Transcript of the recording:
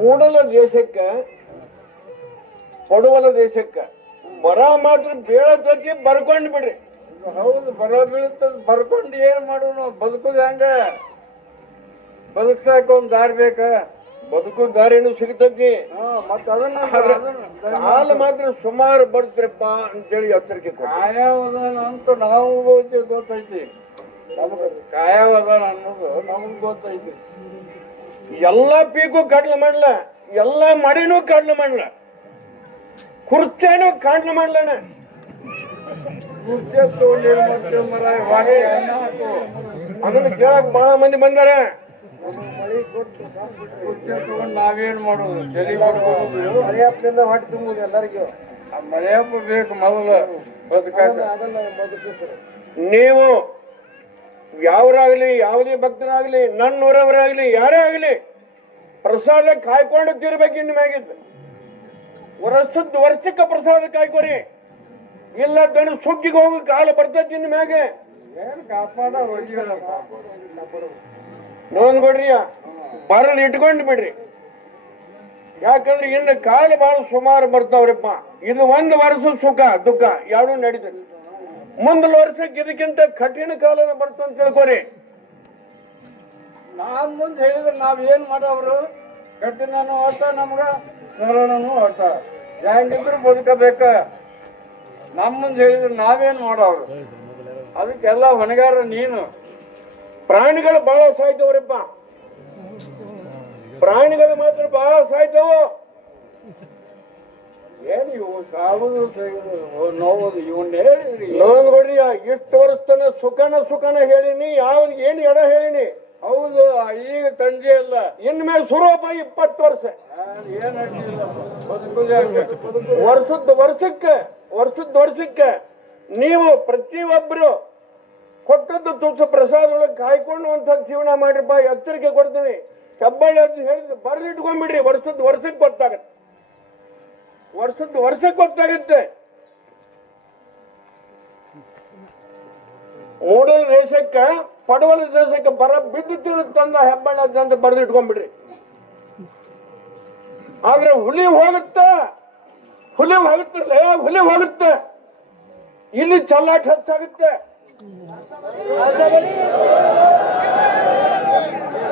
ಮೂಡಲ ದೇಶಕ್ಕ ಕೊಡುವಲ ದೇಶಕ್ಕ ಬರ ಮಾತ್ರ ಬೀಳತೈತಿ ಬರ್ಕೊಂಡ್ ಬಿಡ್ರಿ. ಹೌದು, ಬರ ಬೀಳುತ್ತ ಬರ್ಕೊಂಡು ಏನ್ ಮಾಡೋಣ? ಬದುಕುದು ಹೆಂಗ? ಬದುಕ್ಸಾಕ ಒಂದ್ ದಾರಿ ಬೇಕ. ಬದುಕು ದಾರಿನೂ ಸಿಗ್ತೈತಿ. ಮತ್ತ ಅದನ್ನ ಕಾಲ ಮಾತ್ರ ಸುಮಾರು ಬರ್ತೀರಪ್ಪ ಅಂತೇಳಿ ಎಚ್ಚರಿಕೆ ಕಾಯವದಾನ ಅಂತ ನಾವು ಗೊತ್ತೈತಿ. ಕಾಯವದಾನ ಅನ್ನೋದು ನಮಗ್ ಗೊತ್ತೈತಿ. ಎಲ್ಲಾ ಪೀಕು ಕಡ್ಲ ಮಾಡ್ಲ, ಎಲ್ಲಾ ಮಡಿನೂ ಕಡ್ಲ ಮಾಡ್ಲ, ಕುರ್ಚಾನು ಕಾಡ್ಲ ಮಾಡ್ಲಣ್ಣ. ಅದನ್ನ ಕೇಳಕ್ ಬಹಳ ಮಂದಿ ಬಂದಾರ. ತಗೊಂಡ್ ನಾವೇನ್ ಮಾಡೋದು? ಚಳಿ ಮಳೆಯಪ್ಪನಿಂದ ಹೊಟ್ಟೆ ತುಂಬುದು ಎಲ್ಲರಿಗೂ. ಮಳೆಯಪ್ಪ ಬೇಕು ಮೊದಲು ಬದುಕಾಕ. ನೀವು ಯಾವರಾಗ್ಲಿ, ಯಾವುದೇ ಭಕ್ತರಾಗ್ಲಿ, ನನ್ನೂರವರಾಗ್ಲಿ, ಯಾರೇ ಆಗ್ಲಿ ಪ್ರಸಾದ ಕಾಯ್ಕೊಂಡು ತಿರ್ಬೇಕು. ಇನ್ನು ಮ್ಯಾಗಿದ್ದು ವರ್ಷಕ್ಕೆ ಪ್ರಸಾದ ಕಾಯ್ಕೋರಿ. ಇಲ್ಲ ದನ ಸುಗ್ಗಿಗೆ ಹೋಗಿ ಕಾಲ ಬರ್ತೈತಿ. ಇನ್ನು ಮ್ಯಾಗೆ ಏನ್ ಕಾಪಾಡ ನೋಡ್ಕೊಡ್ರಿ, ಬರಲ್ ಇಟ್ಕೊಂಡ್ ಬಿಡ್ರಿ. ಯಾಕಂದ್ರೆ ಇನ್ನು ಕಾಲ ಬಹಳ ಸುಮಾರು ಬರ್ತಾವ್ರಪ್ಪ. ಇದು ಒಂದು ವರ್ಷ ಸುಖ ದುಃಖ ಯಾರು ನಡೀತದೆ. ಮುಂದಿನ ವರ್ಷಕ್ಕೆ ಇದಕ್ಕಿಂತ ಕಠಿಣ ಕಾಲನ ಬರ್ತಂತ ತಿಳ್ಕೊರಿ. ನಾವ್ ಮುಂದೆ ಹೇಳಿದ್ರೆ ನಾವ್ ಏನ್ ಮಾಡವ್ರು? ಕಠಿಣನು ಆಟ, ನಮ್ಗ ಸರಳನು ಆಟ. ಹೆಂಗಿದ್ರು ಬದುಕಬೇಕ. ನಮ್ ಮುಂದೆ ಹೇಳಿದ್ರೆ ನಾವೇನ್ ಮಾಡವ್ರು? ಅದಕ್ಕೆಲ್ಲ ಹೊಣೆಗಾರ ನೀನು. ಪ್ರಾಣಿಗಳು ಬಹಳ ಸಾಯ್ತವ್ರಪ್ಪ. ಪ್ರಾಣಿಗಳು ಮಾತ್ರ ಬಹಳ ಸಾಯ್ತವು. ಏನ್ ಇವು ಸಾವುದು ನೋವುದು ಇವನ್ನೇ ನೋಡ್ರಿ. ಇಷ್ಟು ವರ್ಷ ತನ ಸುಖನ ಹೇಳಿನಿ, ಯಾವ್ದು ಏನ್ ಎಡ ಹೇಳಿನಿ. ಹೌದು, ಈಗ ತಂದೆ ಇಲ್ಲ. ಇನ್ಮೇಲೆ ಸುರೂಪ 20 ವರ್ಷ. ಏನ್ ವರ್ಷದ ವರ್ಷಕ್ಕೆ ನೀವು ಪ್ರತಿಯೊಬ್ಬರು ಕೊಟ್ಟದ್ದು ತುಳಸ ಪ್ರಸಾದ ಒಳಗೆ ಕಾಯ್ಕೊಂಡು ಒಂದ್ ಜೀವನ ಮಾಡಿರಪ್ಪ. ಎಚ್ಚರಿಕೆ ಕೊಡ್ತೀನಿ. ಹೆಬ್ಬಳ್ಳಿ ಅಂತ ಹೇಳಿದ್ರೆ ಬರ್ದಿಟ್ಕೊಂಡ್ಬಿಡ್ರಿ. ವರ್ಷಕ್ಕೆ ಗೊತ್ತಾಗತ್ತೆ. ವರ್ಷಕ್ಕೆ ಗೊತ್ತಾಗುತ್ತೆ. ಮೂಡಲ ದೇಶಕ್ಕ ಪಡವಲ ದೇಶಕ್ಕೆ ಬರ ಬಿದ್ದು ತಿರುತ್ತಂದ ಹೆಬ್ಬಳ್ಳಿ ಅಂತ ಬರ್ದಿಟ್ಕೊಂಡ್ಬಿಡ್ರಿ. ಆದ್ರೆ ಹುಲಿ ಹೋಗುತ್ತೆ. ಇಲ್ಲಿ ಚಲ್ಲಾಟ ಹೆಚ್ಚಾಗುತ್ತೆ.